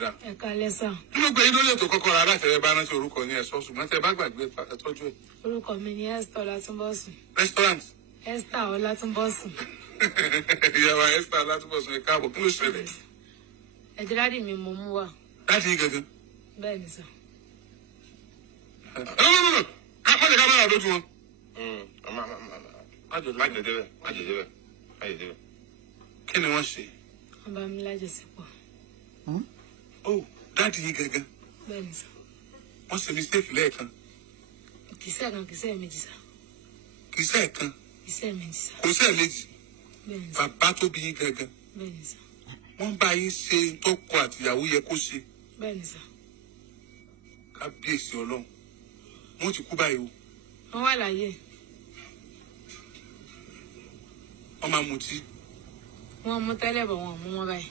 Ẹ̀kalẹ́sà. Kí ló gbé yín lórí ètò kọ́kọ́ rárá tẹ̀lé bá rántí orúkọ ní ẹ̀sọ́ ṣùgbọ́n tẹ bá gbàgbé ẹ̀tọ́jú ẹ̀. Orúkọ mi ni Esther Ọlátúnbọ̀sùn. Restaurant. Esther Ọlátúnbọ̀sùn. Ìyàwó Esther Ọlátúnbọ̀sùn ẹ káàbọ̀ kí ló ṣẹlẹ̀? Ẹ̀jẹ̀ dáàdì mi mo mú wá. Dáàdì yín gangan. Bẹ́ẹ̀ ni sà. Kápẹ́lẹ̀ kámẹ́rà lójú wọn. Má jẹ débẹ̀. Kí ni wọ́n ṣe? Wọ́n bá mi lájọṣepọ̀. Oh, dáàdì yín gangan. Bẹ́ẹ̀ ni sà. Wọ́n ṣe mistake lẹ́ẹ̀kan. Kì í sẹ́ẹ̀kan kì í sẹ́ẹ̀ méjì sà. Kì í sẹ́ẹ̀kan. Kì í sẹ́ẹ̀ méjì sà. Kò sẹ́ẹ̀ méjì. Bẹ́ẹ̀ ni sà. Bàbá tó bí yín gangan. Bẹ́ẹ̀ ni sà. Wọ́n bá yín ṣe tọkọ àtìyàwó yẹ kó ṣe. Bẹ́ẹ̀ ni sà. Kábíyèsí Ọlọ́run. Wọ́n ti kú báyìí o. Wọ́n wà láyé. Wọ́n máa mutí. Wọ́n mú tẹ́lẹ̀ bọ̀ wọ́n mú wọn báyìí.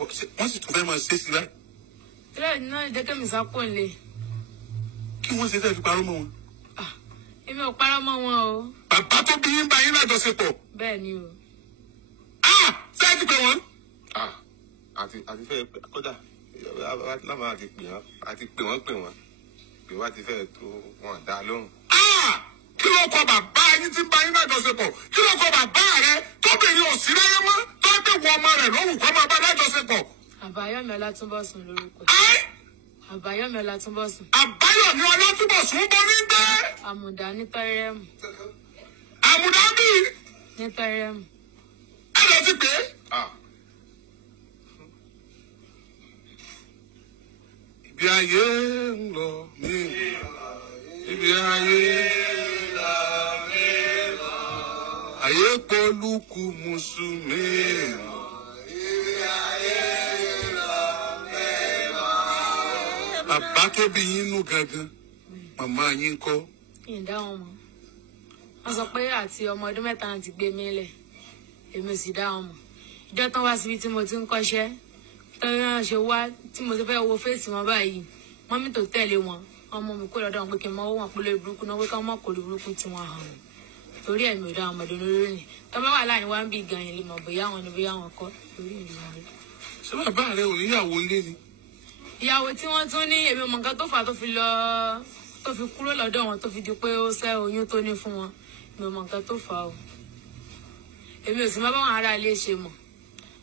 Wọ́n sì tún fẹ́ máa ṣe sí báyìí. Tẹ́lẹ̀ náà jẹ́ kí mi sá pò ń lé. Kí wọ́n ṣe tẹ́ fi parọ́ mọ́ wọn. Èmi ò parọ́ mọ́ wọn o. Bàbá tó bí yín bá yín lájọṣepọ̀. Bẹ́ẹ̀ ni o. Ṣé ẹ ti pè wọ́n? Àti fẹ́ kódà láwọn àti pè wọ́n pè wọ́n ti fẹ́ tó wọn dá lóhùn. Kí ló kọ bàbá yín tí bá yín lájọṣepọ̀? Kí ló kọ bàbá rẹ tóbìnrin ò sí láyé mọ́ tó dé wọ ọmọ rẹ̀ lóhùn kọ́ máa bá lájọṣepọ̀? Àbáyọ̀mí Ọlátúnbọ̀sùn lórúkọ. Àbáyọ̀mí Ọlátúnbọ̀sùn. Àbáyọ̀mí Ọlátúnbọ̀sùn bọ́ ní dé. Àmùdá ní Tọ́rẹ́mù. Àmùdá bí. Ní Tọ́rẹ́mù. Ẹ lọ sí pé. Ibi ayé ń lọ ní ibi ayé là mí lọ. Ayé polúkú mùsùlùmí. Bàbá tó bí yín nú gangan, màmá yín kọ́. Ìdá wọn mọ̀. Wọ́n sọ pé àti ọmọ ọdún mẹ́ta ti gbé mi lẹ̀. Èmi ò sì dá wọn mọ̀. Ìjọ tán wá síbi tí mo ti ń kọ́ṣẹ́. Tọ́yọ́ ṣe wá tí mo ti fẹ́ wo fèsì wọn báyìí. Mọ́mí tó tẹ̀lé wọn. Ọmọ mi kó lọ́dọ̀ wọn pé kí n mọ owó wọn pẹ̀lú burúkú náà wí ká mọ́ kò lè burúkú tí wọ́n hàn. Torí ẹ̀mí ò dá ọmọdé lórí ni. Tọ́ bá wà láàrin wá ń bí gan yẹn lè mọ̀ bóyá wọn ni bóyá wọn kọ́ lórí ìlú wọn. Ṣé bàbá rẹ ò níyàwó ilé ni? Ìyàwó tí wọ́n tún ní èmi mọ̀ nǹkan tó fà tó fi kúrò lọ́dọ̀ wọn tó fi di pé ó ṣẹ́ oyún tó ní fún wọn. Èmi mọ̀ nǹkan tó fà o. Èmi ò sì mọ̀ báwọn ará ilé ṣe mọ̀.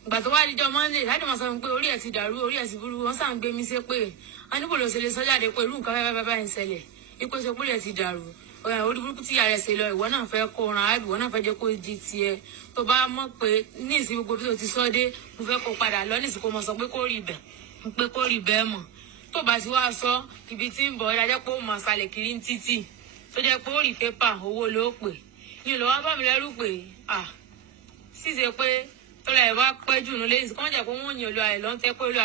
Ìgbà tó wá díjọ́ Monday láti mọ̀ sọ fún pé orí ẹ̀ ti dàrú orí ẹ̀ ti burú wọ́n sàn gbé mi sí pé a níbo ló ṣe lè sọ jáde pé irú nǹkan bá ń ṣẹlẹ̀ ipò ṣe orí ẹ̀ ti dàrú orí burúkú tí ìyá rẹ̀ ṣe lọ ìwọ náà fẹ́ kó ran àbí ìwọ náà fẹ́ jẹ́ kó di tiẹ̀ tó bá mọ̀ pé ní ìsìn gbogbo bí tó ti sọ dé mo fẹ́ kó padà lọ ní ìsìn kó mọ̀ sọ pé kó rí bẹ́ẹ̀ mọ̀ tó bá ti wá sọ ibi tí ń bọ̀ ìdájọ́ pé ó mọ̀ ṣàlẹ̀ kiri ní títì tó jẹ́ pé ó rí pépà owó ló pè ní ìlú wa bá mi lẹ́rù pé ṣíṣe pé tọ́lá ẹ̀ wá pẹ́ jù nílé ìsìn kọ́ńjà pé wọ́n yàn olú ayé lọ́n tẹ́ pé olú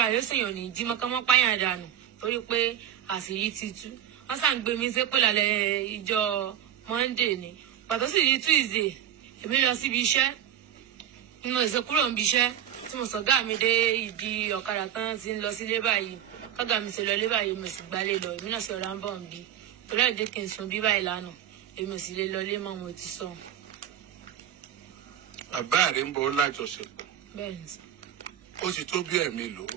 ayé sì yàn ní jí mọ́kánmọ́ páyàn dànù torí pé àṣírí ti tú wọ́n sàn gbé mi sí pé lálẹ́ ìjọ Monday ni pàtó sì di Tuesday èmi lọ síbi iṣẹ́ mo ṣe kúrò níbi iṣẹ́ tí mo sọ̀gá mi dé ibi ọ̀kadà tán ti ń lọ sílé báyìí kọ́gà mi ṣe lọ lé báyìí mo sì gbálé lọ èmi náà sì ọ̀rá ń bọ̀ ń bí torí ẹ̀ dé kí n sùn bí báyìí lánàá èmi ò sì lè lọ lé mọ́ mo ti sọ. Bàbá rẹ̀ ń bọ̀ lájọṣepọ̀. Bẹ́ẹ̀ni sà. Ó ti tó bí ẹ̀mí lò ó.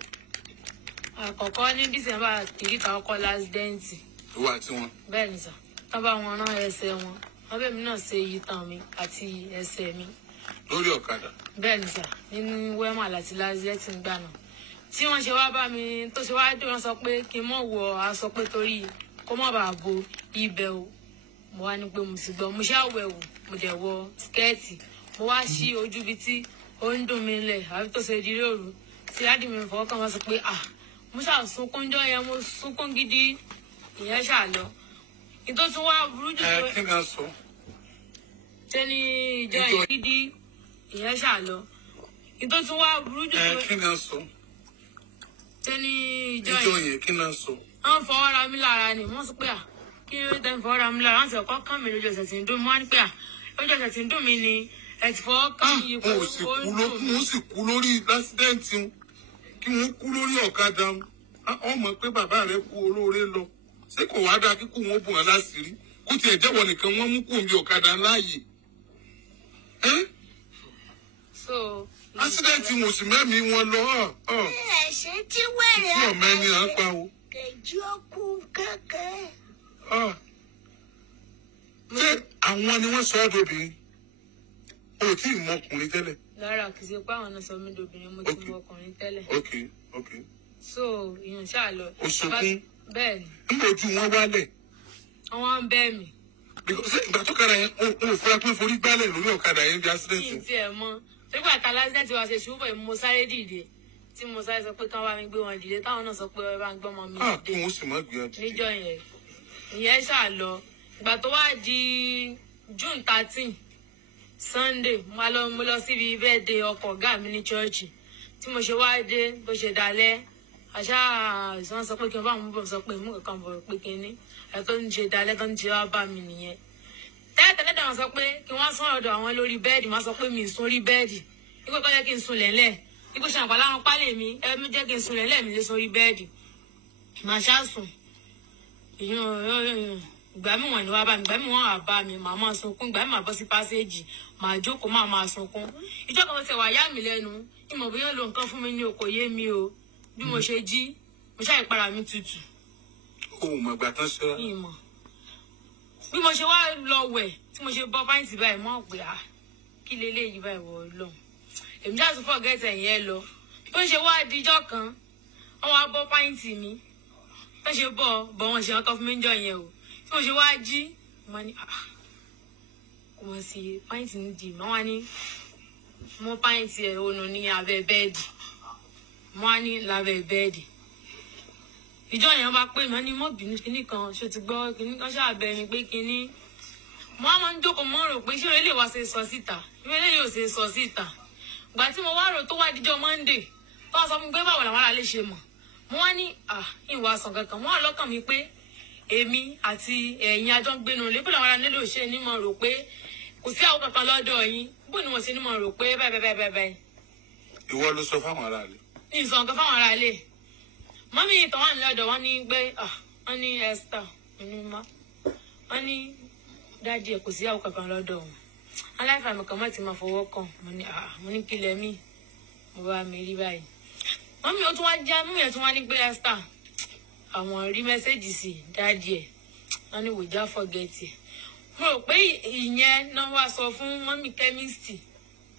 Àkọ́kọ́ ní December 3 ká ọkọ̀ lásìdẹ́ǹtì. Ìwọ àti wọn. Bẹ́ẹ̀ni sà. Tán bá wọn rán ẹsẹ̀ wọn. Wọ́n bẹ̀ mí náà ṣe iye tán mi àti ẹsẹ̀ mi. Lórí ọ̀kadà. Bẹ́ẹ̀ni sà. Nínú wẹ́mà àti lásìdẹ́ǹtì ń gbà náà. Tí wọ́n ṣe wá bá mi tó ṣe wá dé wọ́n sọ pé kí n mọ̀ wọ aṣọ pé torí kó má bàa bo ibẹ̀ o. Mo wá ní pé mo sì gbọ́ mo ṣáwẹ̀wò mo dẹ̀ wọ skẹ́ẹ̀tì. Mo wá sí ojú ibi tí ó ń dùn mí lẹ̀ àbí tó ṣe di lóru tí láti mi fọwọ́ kan wọ́n sọ pé mo ṣáà sunkún jọ yẹn mo sunkún gidi ìyẹn ṣáà lọ ìtò tún wá burú jù tó kí ni a sọ. tẹ́ni ìjọ yẹn gidi ìyẹn ṣáà lọ ìtò tún wá burú jù tó kí ni a sọ. tẹ́ni ìjọ yẹn kí ni a sọ. wọ́n fọwọ́ ra mi lára ni wọ́n sọ pé kí ló dé fọwọ́ ra mi lára wọ́n sì ọkọ̀ kàn mí lójú ẹsẹ̀ tí ń dùn mí wọ́n á ní pé lójú ẹsẹ̀ tí ń dùn mí ni ẹ̀fọ́ kan yìí kó wọ́n sì kú lórí lásìdẹ́ǹtì kí wọ́n kú lórí ọ̀kadà wọ́n mọ̀ pé bàbá rẹ̀ kú olóore lọ ṣé kò wá dáa kíkú wọn bùn aláṣìírí kó tiẹ̀ jẹ́wọ́ nìkan wọ́n mú kú omi ọ̀kadà láàyè. so accident mo sì mẹ́mí wọn lọ. ẹ̀ṣẹ̀ tí wẹ̀rẹ̀ tí ọmọ ẹni à ń pa o. kejì okú kẹ́kẹ́. ṣé àwọn ni wọ́n sọ ọ́ dobìnrin o tí ì mọ ọkùnrin tẹ́lẹ̀. lára kì í ṣe pé àwọn náà sọ mí dobìnrin mo ti mọ ọkùnrin tẹ́lẹ̀. ok. so ìyàn ṣáà lọ. o sunkún. bẹ́ẹ̀ ni. n bò ju wọn wálẹ̀. àwọn ń bẹ́ mi. ìgbà tó kára yẹn o fura pé forí gbálẹ̀ lórí ọ̀kadà yẹn bí accident. kí n tiẹ̀ mọ̀ nígbà tá lásìdẹ́ǹtì wa ṣe ṣùgbọ́n mo sáré dìde tí mo sáré sọ pé kí wọ́n bá mi gbé wọn dìde táwọn náà sọ pé wọ́n bá ń gbọ́mọ mi dìde. kí wọ́n sì má gbé wọn dìde. níjọ́ yẹn ìyẹn ṣáà lọ ìgbà tó wá di June 13 Sunday mo lọ síbi birthday ọkọ ọ̀gá mi ní chọ́ọ̀chì tí mo ṣe wá dé bó ṣe dalẹ̀ àṣà ìsọ́n sọ pé kí n bá wọn bọ̀ sọ pé mú kankan bọ̀ pé kí ni ẹ̀ tó ń ṣe dalẹ̀ tó ń ṣe wá bá mi nìyẹn tẹ́lẹ̀tẹ́lẹ̀ wọn sọ pé kí wọ́n sún ọ̀dọ̀ àwọn lórí bẹ́ẹ̀dì wọ́n sọ pé mi ì sún orí bẹ́ẹ̀dì ipò kọ́ jẹ́ kí n sùn lẹ́lẹ̀ ipò ṣàǹpá láwọn pálẹ̀ mi ẹ̀mí jẹ́ kí n sùn lẹ́lẹ̀ mi lé sórí bẹ́ẹ̀dì màá ṣáàsùn ìgbà mi wọ̀n ni wá bá mi ìgbà mi wọ́n wà bá mi màá máa sunkún ìgbà mi máa bọ́ sí pásẹ́jì màá jókòó máa sunkún ìjọ kan ti wà yá mi lẹ́nu ìmọ̀ bóyá lo nǹkan fún mi ní okò yé mi o bí mo ṣe jí mo ṣáà ìpara mi tutù. o ò mọ̀ ìgbà tán ṣe wá. ìmọ̀ bí mo ṣe wá lọ wẹ̀ tí mo ṣe bọ́ pàǹtì báyìí mọ́ pé kí leléyìí báyìí wọ̀ lọ́hùn èmi ṣáà tún forget ẹ̀yìn lọ bí ó ṣe wá díjọ́ kan wọ́n wá bọ́ pàǹtì mi bí ó ṣe bọ́ wọn ṣe wọn kọ́ fún mi ń jọ yẹn o bí mo ṣe wá jí mo ní kò mọ̀ sí pàǹtì ń dì mọ́ wá ní mo pàǹtì ẹ̀ ònà ní abẹ́ bẹ́ẹ̀dì mo wá ní lábẹ́ bẹ́ẹ̀dì ìjọ yẹn bá pé màá ní mọ́ bínú kinní kan ṣe ti gbọ́ kinní kan ṣáàbẹ ni pé kinní mo á máa ń jókòó mọ́ rò pé ṣé eré lè wá ṣe sọ síta ìwé lè yóò ṣe sọ síta ìgbà tí mo wá rò tó wá díjọ́ Monday tó wá sọ fún mi pé báwo làwọn aráalé ṣe mọ̀ mo wá ní ìwà sàn kankan mo wà lọ́kàn mi pé èmi àti ẹ̀yin ajọ́ ń gbénu lé bí làwọn aráalé lè ṣe ní mo rò pé kò sí àwọn kankan lọ́dọ̀ yín bó ni mo ṣe ní mo rò pé báyìí. ìwọ ló sọ fáwọn aráalé. ìsàn kan fáwọn aráalé mọ́mí ìtàn wà nílọ́dọ̀ wọ́n ní gbé wọ́n ní Esther onímọ̀ wọ́n ní dáàdì ẹ̀ kò sí àwọn kankan lọ́dọ̀ wọn aláìfàmì kan má ti máa fọwọ́ kàn mo ní kílẹ̀ mí mo bá mi rí báyìí mọ́mí ó tún wá já mọ́mí ẹ̀ tún wá ní gbé Esther àwọn rí mẹ́sẹ́jì sí dáàdì ẹ̀ wọ́n ní wòjá fọ́gẹ́tì mo rò pé ìyẹn náà wá sọ fún mọ́mí kẹ́míìsì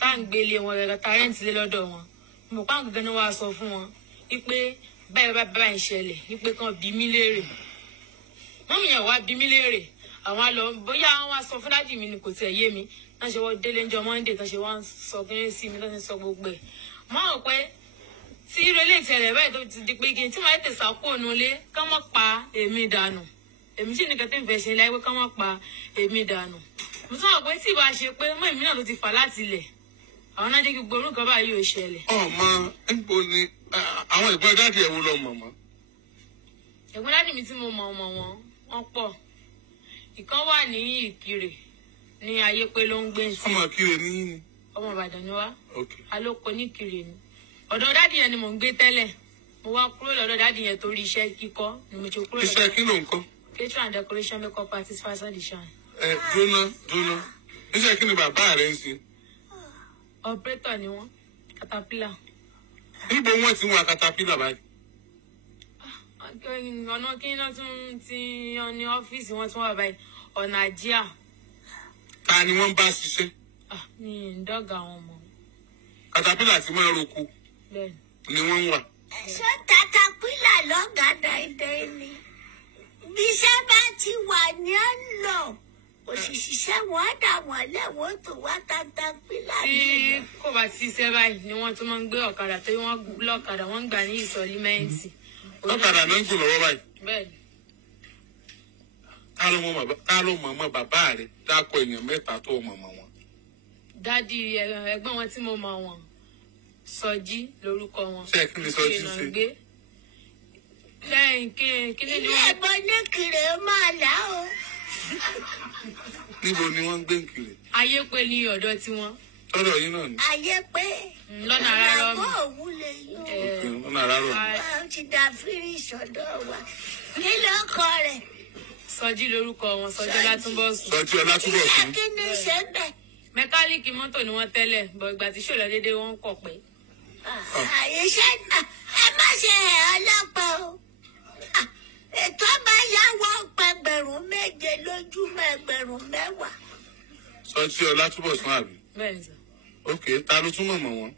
tá à ń gbélé wọn rẹ̀ tàrẹ́ǹtì lé lọ́dọ̀ wọn mo pa nǹkan náà wá sọ fún wọn wípé báyìí ìṣẹ̀lẹ̀ wípé kan bí mí léèrè mọ́mí yẹn wá bí mí léèrè àwọn àlọ́ bóyá àwọn aṣọ fún dáàdì mi ni kò tiẹ̀ yé mi náà ṣe wọ́n délé ńjọ́ Monday tó ṣe wọ́n sọ kí ní sí mi tó ṣe sọ gbogbo ẹ̀ mọ́ ò pé tí ìrẹ́lẹ̀ ìtẹ̀rẹ̀ báyìí tó ti di pé kí n tí wọ́n tẹ̀ sákò nulẹ̀ kán mọ́ pa èmi dànù èmi sì nìkan tó ń fẹ́ ṣe láyé pé kán mọ́ pa èmi dànù mo tún wọ̀ pé tí ìbá ṣe pé mọ́ èmi náà ló ti fà láti ilẹ̀ àwọn náà jẹ́ kí gbogbo orúkọ báyìí ò ṣẹlẹ̀. ọmọ níbo ni àwọn ìgbọ́n dáàdì ẹ̀ wo lọ mọ̀mọ́. ẹ̀gbọ́n dáàdì mi tí mo mọ̀ wọ́n pọ̀ ìkan wà ní Ìkirè ní ayé pé ló ń gbé sí. ọmọ Ìkirè ní yín ni. ọmọ Ìbàdàn ni wá. Okay. alóko ní Ìkirè ni ọ̀dọ̀ dáàdì yẹn ni mò ń gbé tẹ́lẹ̀ mo wá kúrò lọ́dọ̀ dáàdì yẹn torí iṣẹ́ kíkọ́ ni mo ṣe kúrò lọ́dọ̀. iṣẹ́ kí ló ń kọ́. catering and decoration makeup artist fashion design. dúnà iṣẹ́ kí ni bàbá rẹ̀ ń ṣe. operator ni wọ́n caterpillar. níbo wọ́n ti wọ́n caterpillar báyìí. ọ̀nà kí iná tún ti yan ní ọ́fíìsì wọn tún wà báyìí ọ̀nà àjíà. ta ni wọ́n bá ṣiṣẹ́. ní ìdọ́gà wọn mọ̀. caterpillar ti máa roko ni wọ́n ń wà. ṣé caterpillar lọ́gàá dáadáa ni bí iṣẹ́ bá ti wà ní ẹ̀ ń lọ òṣìṣẹ́ wọn dà wọ́n lẹ́wọ̀n tó wá caterpillar tí kò bá ti ṣiṣẹ́ báyìí ni wọ́n tún máa ń gbé ọ̀kadà tó wọ́n lọ́kadà wọ́n ń gbà ní ìsọ̀límẹ́ǹtì. lọ́kadà náà ń gùn lọ́wọ́ báyìí. bẹ́ẹ̀ni. ká ló mọ̀mọ́ bàbá rẹ̀ dákọ̀ èèyàn mẹ́ta tó mọ̀mọ́ wọn. dádì ẹ̀gbọ́n wọn tí mo mọ̀ wọn Sọjí lórúkọ wọn. ṣé kí ni Sọjí ṣe. lẹ́yìn kí ni ilé ẹ̀gbọ́n ní Ìkirè máa là ó. níbo ni wọ́n ń gbé Ìkirè. ayé pé ní ọ̀dọ̀ tiwọn. tọ́dọ̀ yín náà ni. ayé pé. lọ́nà ara rọ mi. ìyàwó òwú lè yún. lọ́nà ara rọ mi. wọ́n ti dà fírí sọ́dọ̀ wa. kí ló kọ rẹ̀. Sọjí lórúkọ wọn Sọjí Ọlátúnbọ̀sún. Sọjí Ọlátúnbọ̀sún. kí ni ṣe bẹ́ẹ̀. mẹkáníìkì mọ́tò ni wọ́n tẹ́lẹ̀ bọ̀ ìgbà tí ṣòlọ́ dédé wọ́n kọ̀ pé. Iṣẹ́ náà ẹ má ṣe ẹ̀ ọlọ́pàá o. Ètò ọba yàwó pẹgbẹ̀rún 7 lójúmọ́ 10,000. Sọ tí ọlá túbọ̀ sún àbí. Bẹ́ẹ̀ ni sà. Ok, ta ló tún mọ̀mọ́ wọn?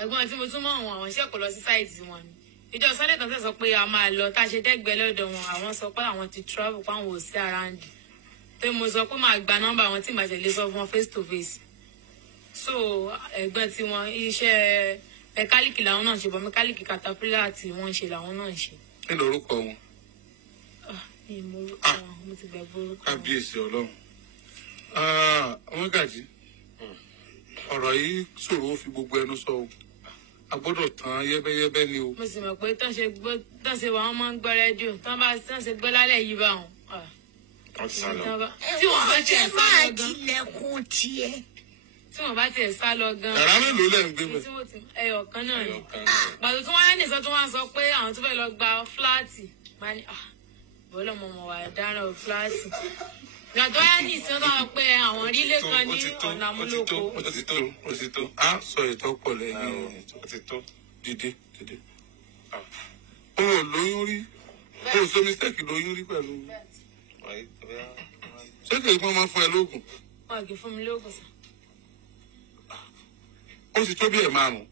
Ẹ̀gbọ́n tí mo tún mọ̀ wọn àwọn iṣẹ́ kò lọ sí sáìtì wọn ni. Ìjọ Sunday tán sọ pé a máa lọ tá a ṣe dẹ́gbẹ́ lọ́dọ̀ wọn àwọn sọ pé àwọn ti travel pé àwọn ò sí around. Pé mo sọ pé màá gba nọ́mbà wọn tí màá tẹ̀lé sọ fún wọn face to face. So ẹ̀gbọ́n tí wọn iṣẹ́ mẹkáníìkì làwọn náà ń ṣe bọ̀ mẹkáníìkì katapila tí wọ́n ń ṣe làwọn náà ń ṣe. Kí lorúkọ wọn? Mo ti gbàgbọ́ orúkọ wọn. Kábíyèsí Ọlọ́run. Ọmọ gàjí, ọ̀rọ̀ yìí ṣòro ó fi gbogbo ẹnu sọ o. A gbọ́dọ̀ tán yẹ́bẹ́yẹ́bẹ́ ni o. Mo sì mọ̀ pé tán ṣe wà wọ́n máa ń gbọ́ rédíò tán ṣe gbọ́ lálẹ́ yìí bá wọn. Tí wọ́n bá tiẹ̀ sá lọ gan. Tilẹ̀kùn tiẹ̀. Tí wọ́n bá tiẹ̀ sá lọ gan. Yàrá mélòó lẹ̀ ń gbé bẹ̀? Ẹyọ kan náà ni. Pàtó tí wọ́n á nìsọ tí wọ́n sọ pé àwọn tó fẹ́ lọ gba fúláàtì. Máa ní bọ́lá mọ̀ wà dáná fúláàtì. Ìgbà tó wáyé ní ìsìn tó wà pé àwọn orílẹ̀ kan ní ọ̀nà amúlòkó. Ó ti tó. Á sọ ìtọ́ pọ̀ lẹ́yìn. Ó ti tó. Dìde. O ò lóyún rí. O ò so mistake lóyún rí pẹ̀lú. Ṣé kìí pọ́n máa fún ẹ lóògùn? Wọ́n kì í fún mi lóògùn sàn. Ó ti tó bí ẹ̀ 5.